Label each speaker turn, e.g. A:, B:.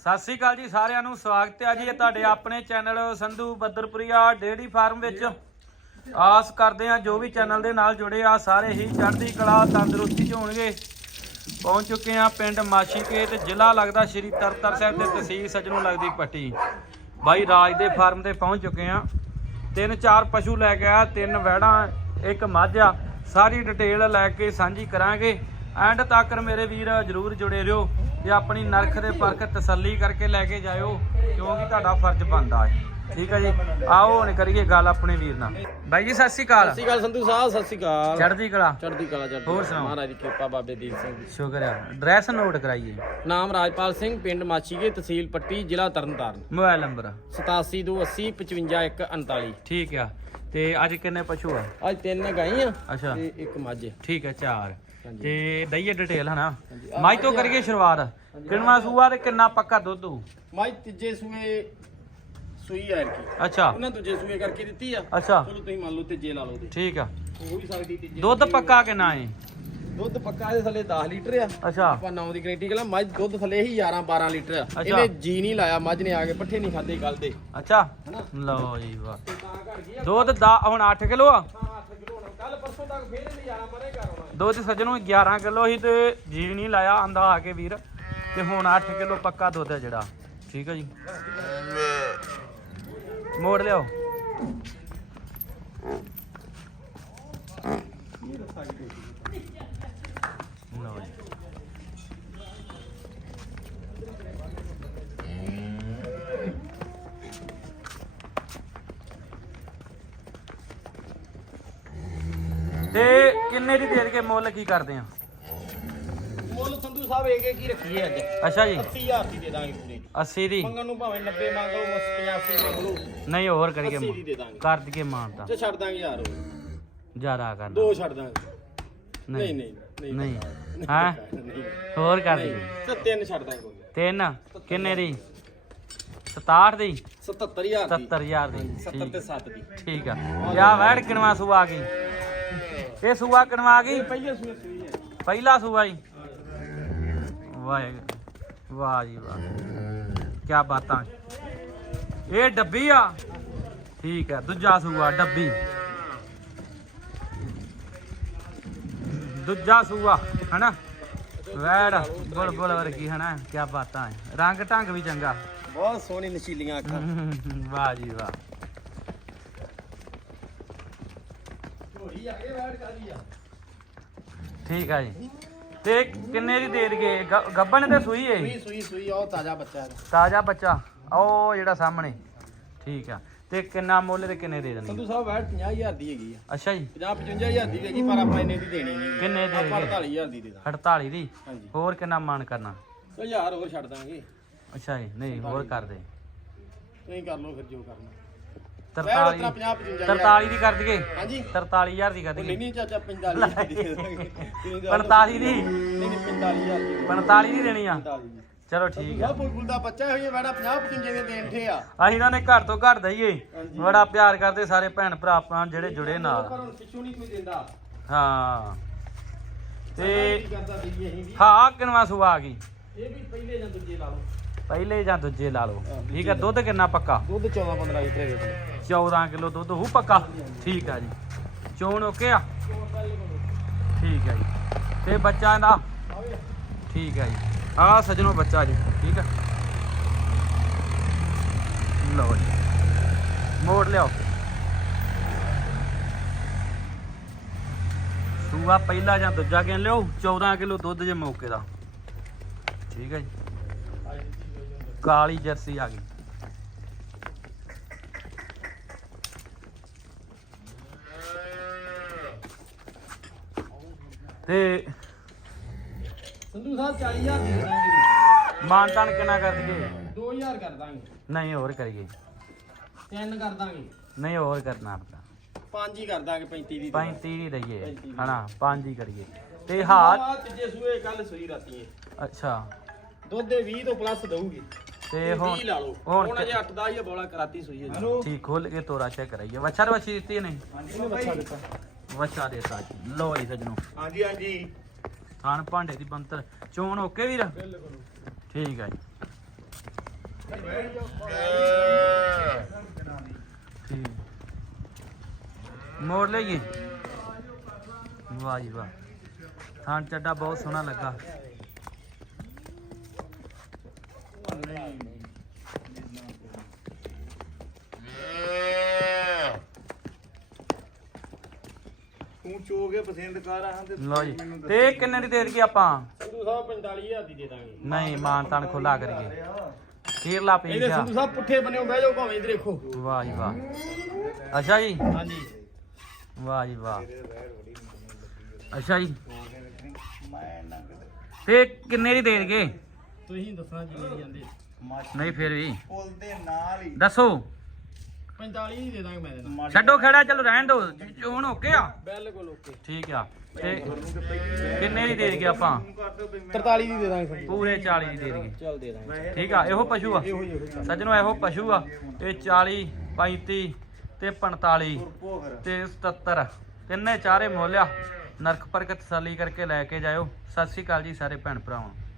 A: ਸਤਿ ਸ੍ਰੀ ਅਕਾਲ ਜੀ ਸਾਰਿਆਂ ਨੂੰ, ਸਵਾਗਤ ਹੈ ਜੀ ਇਹ ਤੁਹਾਡੇ ਆਪਣੇ channel Sandhu Badarpuria dairy farm ਵਿੱਚ। ਆਸ ਕਰਦੇ ਹਾਂ ਜੋ ਵੀ ਚੈਨਲ ਦੇ ਨਾਲ ਜੁੜੇ ਆ, ਸਾਰੇ ਹੀ ਚੜ੍ਹਦੀ ਕਲਾ, ਤੰਦਰੁਸਤੀ ਚ ਹੋਣਗੇ। ਪਹੁੰਚ ਚੁੱਕੇ ਆ ਪਿੰਡ ਮਾਸ਼ੀਕੇ ਤੇ ਜ਼ਿਲ੍ਹਾ ਲੱਗਦਾ ਸ਼੍ਰੀ ਤਰਤਰ ਸਾਹਿਬ ਤੇ ਤਹਿਸੀਲ ਸਜਣੋਂ ਲੱਗਦੀ ਪੱਟੀ। ਬਾਈ ਰਾਜ ਦੇ ਫਾਰਮ ਤੇ ਪਹੁੰਚ ਚੁੱਕੇ ਆ ਤਿੰਨ ਚਾਰ ਪਸ਼ੂ ਲੈ ਕੇ ਆ ਤਿੰਨ ਵਹਿੜਾਂ, ਇੱਕ ਮੱਝ ਆ। ਸਾਰੀ ਡਿਟੇਲ ਲੈ ਕੇ ਸਾਂਝੀ ਕਰਾਂਗੇ। ਐਂਡ ਤੱਕ ਮੇਰੇ ਵੀਰ ਜਰੂਰ ਜੁੜੇ ਰਹੋ। ਤੇ ਆਪਣੀ ਨਰਖ ਦੇ ਪਰਖ ਤਸੱਲੀ ਕਰਕੇ ਲੈ ਕੇ ਜਾਇਓ ਕਿਉਂਕਿ ਤੁਹਾਡਾ ਫਰਜ਼ ਬਣਦਾ ਹੈ। ਠੀਕ ਹੈ ਜੀ? ਆਓ ਹੁਣ ਕਰੀਏ ਗੱਲ ਆਪਣੇ ਵੀਰ ਨਾਲ। ਬਾਈ ਜੀ ਸਤਿ ਸ਼੍ਰੀ ਅਕਾਲ।
B: ਸਤਿ ਸ਼੍ਰੀ ਅਕਾਲ ਸੰਧੂ ਸਾਹਿਬ ਸਤਿ ਸ਼੍ਰੀ ਅਕਾਲ।
A: ਚੜ੍ਹਦੀ ਕਲਾ।
B: ਚੜ੍ਹਦੀ ਕਲਾ ਚੜ੍ਹਦੀ
A: ਹੋਰ। ਸੁਣਾਓ।
B: ਮਹਾਰਾਜ ਦੀ ਕਿਰਪਾ ਬਾਬੇ ਦੀਪ ਸਿੰਘ ਦੀ।
A: ਸ਼ੁਕਰ ਹੈ। ਐਡਰੈਸ ਨੋਟ ਕਰਾਈਏ।
B: ਨਾਮ ਰਾਜਪਾਲ ਸਿੰਘ ਪਿੰਡ ਮਾਛੀਗੇ ਤਹਿਸੀਲ ਪੱਟੀ ਜ਼ਿਲ੍ਹਾ ਤਰਨਤਾਰਨ।
A: Mobile number.
B: 8728055149
A: ਠੀਕ ਆ। ਤੇ ਅੱਜ ਕਿੰਨੇ ਪਸ਼ੂ ਆ?
B: ਅੱਜ ਤਿੰਨ ਗਾਈ ਆ
A: ਅੱਛਾ।
B: ਤੇ ਇੱਕ ਮੱਝ। ਆ।
A: ਠੀਕ ਹੈ ਚਾਰ। ਤੇ ਦਈਏ ਡਿਟੇਲ ਹਨਾ? ਮਾਈ ਤੋਂ ਕਰੀਏ ਸ਼ੁਰੂਆਤ। ਕਿੰਨਾ ਸੂਆ ਤੇ ਕਿੰਨਾ ਪੱਕਾ ਦੁੱਧ? ਹੋਊ?
B: ਮੱਝ ਤੀਜੇ ਸੂਏ ਸੂਈ ਆ ਕੀ
A: ਅੱਛਾ।
B: ਉਹਨਾਂ ਦੂਜੇ ਸੂਏ ਕਰਕੇ ਦਿੱਤੀ ਆ।
A: ਅੱਛਾ।
B: ਚਲੋ ਤੁਸੀਂ ਮੰਨ ਲਓ ਤੀਜੇ ਲਾ ਲਓ ਤੇ
A: ਠੀਕ ਆ।
B: ਹੋ ਵੀ ਸਕਦੀ ਤੀਜੇ
A: ਦੁੱਧ ਪੱਕਾ ਕਿੰਨਾ ਏ?
B: ਦੁੱਧ ਪੱਕਾ ਇਹਦੇ ਥੱਲੇ 10 ਲੀਟਰ ਆ।
A: ਅੱਛਾ।
B: ਆਪਾਂ 9 ਦੀ ਗਰੰਟੀ ਕਰਾਂ। ਮੱਝ ਦੁੱਧ ਥੱਲੇ ਹੀ 11 12 ਲੀਟਰ ਆ। ਇਹਨੇ ਜੀ ਨਹੀਂ ਲਾਇਆ। ਮੱਝ ਨੇ ਆ ਕੇ ਪੱਠੇ ਨਹੀਂ ਖਾਦੇ ਗੱਲ ਦੇ।
A: ਅੱਛਾ। ਲਓ ਜੀ ਵਾਹ। ਦੁੱਧ ਦਾ ਹੁਣ 8 ਕਿਲੋ ਆ
B: ਹਾਂ 8 ਕਿਲੋ ਹੋਣਾ ਕੱਲ ਪਰਸੋਂ ਤੱਕ ਫੇਰ ਇਹਨੇ 11 ਮਾਰੇ ਘਰ ਆਉਣਾ
A: ਦੁੱਧ ਸੱਜਣੋਂ 11 ਕਿਲੋ ਸੀ ਤੇ ਜੀ ਨਹੀਂ ਲਾਇਆ ਆਂਦਾ ਆ ਕੇ ਵੀਰ। ਤੇ ਹੁਣ 8 ਕਿਲੋ ਪੱਕਾ ਦੁੱਧ ਹੈ ਜਿਹੜਾ। ਠੀਕ ਹੈ ਜੀ। ਮੋੜ ਲਿਓ ਲਓ ਜੀ ਤੇ ਕਿੰਨੇ ਦੀ ਦੇ ਕੇ ਮੁੱਲ ਕੀ ਕਰਦੇ ਆ?
B: ਮੁੱਲ ਸੰਧੂ ਸਾਹਿਬ ਇਹ ਕੀ ਰੱਖੀਏ ਅੱਜ।
A: ਅੱਛਾ ਜੀ।
B: 80000 ਦੀ ਦੇ ਦਾਂਗੇ ਪੂਰੇ।
A: 80 ਦੀ?
B: ਮੰਗਣ ਨੂੰ ਭਾਵੇਂ 90 ਮੰਗ ਲਓ 85 ਮੰਗ ਲਓ।
A: ਨਹੀਂ ਹੋਰ ਕਰੀਏ
B: 80 ਦੀ ਦੇ ਦਾਂਗੇ।
A: ਕਰ ਦਈਏ ਮਾਨਤਾ
B: ਤੇ। ਛੱਡ ਦਾਂਗੇ ਯਾਰ।
A: ਜ਼ਿਆਦਾ ਕਰਨਾ
B: ਦੋ ਛੱਡ ਦਾਂਗੇ। ਨਹੀਂ। ਨਹੀਂ ਨਹੀਂ
A: ਹਾਂ? ਹੋਰ ਕਰ। ਦਈਏ।
B: ਤੇ ਤਿੰਨ ਛੱਡ ਦਾਂਗੇ
A: ਤਿੰਨ? ਕਿੰਨੇ ਦੀ? 67 ਦੀ?
B: 77000 ਦੀ।
A: 70000 ਦੀ।
B: 70 ਤੇ
A: ਠੀਕ।
B: 7 ਦੀ।
A: ਠੀਕ ਆ। ਯਾ ਵੈੜ ਕਿਣਵਾ ਸੂਆ ਆ ਗਈ। ਇਹ ਸੂਆ ਕਿਣਵਾ ਗਈ?
B: ਪਹਿਲੇ ਸੂਏ ਸੂਈ ਹੈ।
A: ਪਹਿਲਾ ਸੂਆ ਜੀ। ਵਾਹਿਗੁਰੂ। ਵਾਹ ਜੀ ਵਾਹ। ਕੀ ਬਾਤਾਂ। ਇਹ ਡੱਬੀ ਆ। ਠੀਕ ਹੈ ਦੂਜਾ ਸੂਆ ਡੱਬੀ। ਦੂਜਾ ਸੂਆ ਹਨਾ? ਵੈੜ ਬੁਲਬੁਲ ਵਰਗੀ ਹਨਾ? ਕੀ ਬਾਤਾਂ। ਹੈ ਰੰਗ ਢੰਗ ਵੀ ਚੰਗਾ।
B: ਬਹੁਤ ਸੋਹਣੀ ਨਸ਼ੀਲੀਆਂ ਅੱਖਾਂ।
A: ਵਾਹ ਜੀ ਵਾਹ।
B: ਆ ਇਹ ਕਾਦੀ ਆ
A: ਠੀਕ ਆ ਜੀ। ਤੇ ਕਿੰਨੇ ਦੀ ਦੇ ਦਈਏ? ਗ- ਗੱਭਣ ਤੇ ਸੂਈ ਏ
B: ਸੂਈ ਸੂਈ ਸੂਈ ਉਹ ਤਾਜ਼ਾ ਬੱਚਾ ਹੈ।
A: ਤਾਜ਼ਾ ਬੱਚਾ। ਉਹ ਜਿਹੜਾ ਸਾਹਮਣੇ। ਠੀਕ ਆ। ਤੇ ਕਿੰਨਾ ਮੁੱਲ ਤੇ ਕਿੰਨੇ ਦੇ ਦੇਣੀ?
B: ਸੰਧੂ ਸਾਹਿਬ ਵੈੜ 50000 ਦੀ ਹੈਗੀ ਆ।
A: ਅੱਛਾ ਜੀ।
B: 50 55000 ਦੀ ਹੈਗੀ ਪਰ ਆਪਾਂ ਇੰਨੇ ਦੀ ਦੇਣੀ ਨਹੀਂ।
A: ਕਿੰਨੇ ਦੇ
B: ਆਪਾਂ
A: ਦੇਗੇ
B: 48000 ਦੀ ਦੇ ਦਾਂਗੇ।
A: 48 ਦੀ?
B: ਹਾਂਜੀ।
A: ਹੋਰ ਕਿੰਨਾ ਮਾਨ ਕਰਨਾ?
B: ਤੇ ਹਜ਼ਾਰ ਹੋਰ ਛੱਡ ਦਾਂਗੇ।
A: ਅੱਛਾ ਜੀ ਨਹੀਂ ਹੋਰ ਕਰ ਦੇ।
B: ਤੁਸੀਂ ਕਰ ਲਓ ਫਿਰ ਜੋ ਕਰਨਾ।
A: 43
B: 50 55
A: 43 ਦੀ ਕਰ ਦਈਏ।
B: ਹਾਂਜੀ।
A: 43000 ਦੀ ਕਰ
B: ਉਹ ਨਹੀਂ
A: ਦਈਏ।
B: ਨਹੀਂ ਚਾਚਾ 45000 ਦੀ ਦੇ ਦਾਂਗੇ ਤੁਸੀਂ ਗੱਲ-
A: 45 ਦੀ।
B: ਨਹੀਂ ਨਹੀਂ 45000 ਦੀ।
A: 45 ਦੀ ਦੇਣੀ ਆ।
B: 45 ਦੀ।
A: ਚਲੋ ਠੀਕ ਆ।
B: ਬੁਲਬੁਲ ਦਾ ਬੱਚਾ ਹੋਈ ਵੈੜਾ 50 55 ਦੇ ਦੇਣ ਠੇ ਆ।
A: ਅਸੀਂ ਇਹਨਾਂ ਨੇ ਘਰ ਤੋਂ ਘਰ ਦਈਏ। ਬੜਾ ਪਿਆਰ ਕਰਦੇ ਸਾਰੇ ਭੈਣ ਭਰਾ ਆਪਾਂ ਜਿਹੜੇ ਜੁੜੇ ਨਾਲ।
B: ਪਰ ਹੁਣ ਪਿੱਛੋਂ ਨਹੀਂ ਕੋਈ ਦਿੰਦਾ।
A: ਹਾਂ। ਤੇ ਹਾਂ ਕਿਨਵਾ ਸੁਆ ਆ ਗਈ।
B: ਇਹ ਵੀ ਪਹਿਲੇ ਜਾਂ ਦੂਜੇ ਲਾ ਲਓ।
A: ਪਹਿਲੇ ਜਾਂ ਦੂਜੇ ਲਾ ਲਓ।
B: ਹਾਂ,
A: ਠੀਕ ਆ ਦੁੱਧ ਕਿੰਨਾ ਪੱਕਾ?
B: ਦੁੱਧ 14 15 ਲੀਟਰ ਹੈਗੇ
A: 14 ਕਿਲੋ ਦੁੱਧ ਹੋਊ ਪੱਕਾ? ਠੀਕ ਆ ਜੀ। ਚੋਣ ਓਕੇ ਆ? ਠੀਕ ਆ ਜੀ। ਤੇ ਬੱਚਾ ਦਾ? ਠੀਕ ਆ ਜੀ। ਆ ਸਜਣੋ ਬੱਚਾ ਜੀ ਠੀਕ ਆ? ਲਓ ਜੀ। ਮੋੜ ਲਿਆਓ। ਸੂਆ ਪਹਿਲਾ ਜਾਂ ਦੂਜਾ ਗਿਣ ਲਿਓ 14 ਕਿਲੋ ਦੁੱਧ ਜੇ ਮੌਕੇ ਦਾ। ਠੀਕ ਹੈ ਜੀ। ਕਾਲੀ ਜਰਸੀ ਆ ਗਈ। ਤੇ
B: ਸੰਧੂ ਸਾਹਿਬ 40000 ਦੇ ਦਾਂਗੇ
A: ਮਾਨਤਾਨ ਕਿੰਨਾ ਕਰ ਦਈਏ?
B: 2000 ਕਰ ਦਾਂਗੇ।
A: ਨਹੀਂ ਹੋਰ ਕਰੀਏ।
B: ਤਿੰਨ ਕਰ ਦਾਂਗੇ।
A: ਨਹੀਂ ਹੋਰ ਕਰਨਾ ਆਪਣਾ
B: ਪੰਜ ਹੀ ਕਰ ਦਾਂਗੇ 35 ਦੀ
A: 35 ਹੀ ਦਈਏ।
B: 35
A: ਹਨਾ ਪੰਜ ਹੀ ਕਰੀਏ। ਤੇ ਹਾਂ
B: ਆ ਤੀਜੇ ਸੂਏ ਕੱਲ ਸੂਈ ਰਾਤੀ ਇਹ
A: ਅੱਛਾ।
B: ਦੁੱਧ ਦੇ 20 ਤੋਂ ਪਲੱਸ ਦਊਗੀ।
A: ਤੇ ਹੁਣ
B: 20 ਲਾ ਲਓ।
A: ਹੁਣ
B: ਹੁਣ ਅਜੇ 8 10 ਹੀ ਬੋਲਾ ਕਰਾਤੀ ਸੂਈ ਹੈ ਜੀ
A: ਠੀਕ ਖੋਲ ਕੇ ਤੋਰਾ ਚੈੱਕ ਕਰਾਈਏ ਵੱਛਾ ਤੇ ਵੱਛੀ ਦਿੱਤੀ ਨਹੀਂ
B: ਇਹਨੇ ਬੱਚਾ ਦਿੱਤਾ।
A: ਵੱਛਾ ਦੇਤਾ ਜੀ। ਲੋ ਜੀ ਸਜਣੋ।
B: ਹਾਂਜੀ ਹਾਂਜੀ।
A: ਥਾਣ ਭਾਂਡੇ ਦੀ ਬੰਤਰ ਚੋਣ ਓਕੇ ਵੀਰ?
B: ਬਿਲਕੁਲ।
A: ਠੀਕ ਹੈ ਜੀ। ਠੀਕ। ਮੋੜ ਲਈਏ। ਵਾਹ ਜੀ ਵਾਹ। ਥਾਂ ਚੱਡਾ ਬਹੁਤ ਸੋਹਣਾ ਲੱਗਾ।
C: ਤੂੰ ਚੋਗੇ ਪਸੰਦ ਕਰ ਆ ਤੇ
A: ਲਓ ਜੀ। ਤੇ ਇਹ ਕਿੰਨੇ ਦੀ ਦੇ ਦਈਏ ਆਪਾਂ?
B: ਸੰਧੂ ਸਾਹਿਬ 45000 ਦੀ ਦੇ ਦਾਂਗੇ।
A: ਨਹੀਂ ਮਾਨ ਤਾਨ ਖੁੱਲਾ ਕਰੀਏ। ਕੀਰਲਾ
B: ਇਹਦੇ
A: ਪੀਸ ਆ
B: ਸੰਧੂ ਸਾਹਿਬ ਪੁੱਠੇ ਬੰਨਿਓ ਬਹਿ ਜਾਓ ਭਾਵੇਂ ਇਧਰ ਦੇਖੋ।
A: ਵਾਹ ਜੀ ਵਾਹ। ਅੱਛਾ ਜੀ।
B: ਹਾਂਜੀ।
A: ਵਾਹ ਜੀ ਵਾਹ। ਅੱਛਾ ਜੀ। ਤੇ ਕਿੰਨੇ ਦੀ ਦੇ ਦਈਏ?
B: ਤੁਸੀਂ ਦੱਸਣਾ ਜੀ ਮੇਰੀ ਜਾਂਦੇ?
A: ਨਹੀਂ ਫਿਰ ਵੀ।
C: ਪੁੱਲ ਦੇ ਨਾਲ ਹੀ।
A: ਦੱਸੋ।
B: 45 ਦੀ ਦੇ ਦਾਂਗੇ ਮੈਂ ਦੇ ਨਾਲ
A: ਛੱਡੋ ਖੜਾ ਚਲੋ ਰਹਿਣ ਦੋ। ਹੁਣ ਓਕੇ ਆ?
B: ਬਿਲਕੁਲ ਓਕੇ।
A: ਠੀਕ ਆ। ਤੇ ਕਿੰਨੇ ਦੀ ਦੇ ਦਈਏ ਆਪਾਂ?
B: 43 ਦੀ ਦੇ ਦਾਂਗੇ ਸੰਧੂ
A: ਪੂਰੇ 40 ਦੀ ਦੇ ਦਈਏ।
B: ਚੱਲ ਦੇ ਦਾਂਗੇ।
A: ਠੀਕ ਆ ਇਹੋ ਪਸ਼ੂ ਆ। ਸੱਜਣੋ ਇਹੋ ਪਸ਼ੂ ਆ। ਇਹ 40 35 ਤੇ 45
C: ਭੋਗਰ
A: ਤੇ 77 ਤਿੰਨੇ ਚਾਰੇ ਮੋਲਿਆ ਨਰਕ ਪਰਕ ਤਸੱਲੀ ਕਰਕੇ ਲੈ ਕੇ ਜਾਇਓ। ਸਤਿ ਸ਼੍ਰੀ ਅਕਾਲ ਜੀ ਸਾਰੇ ਭੈਣ ਭਰਾਵਾਂ। ਨੂੰ।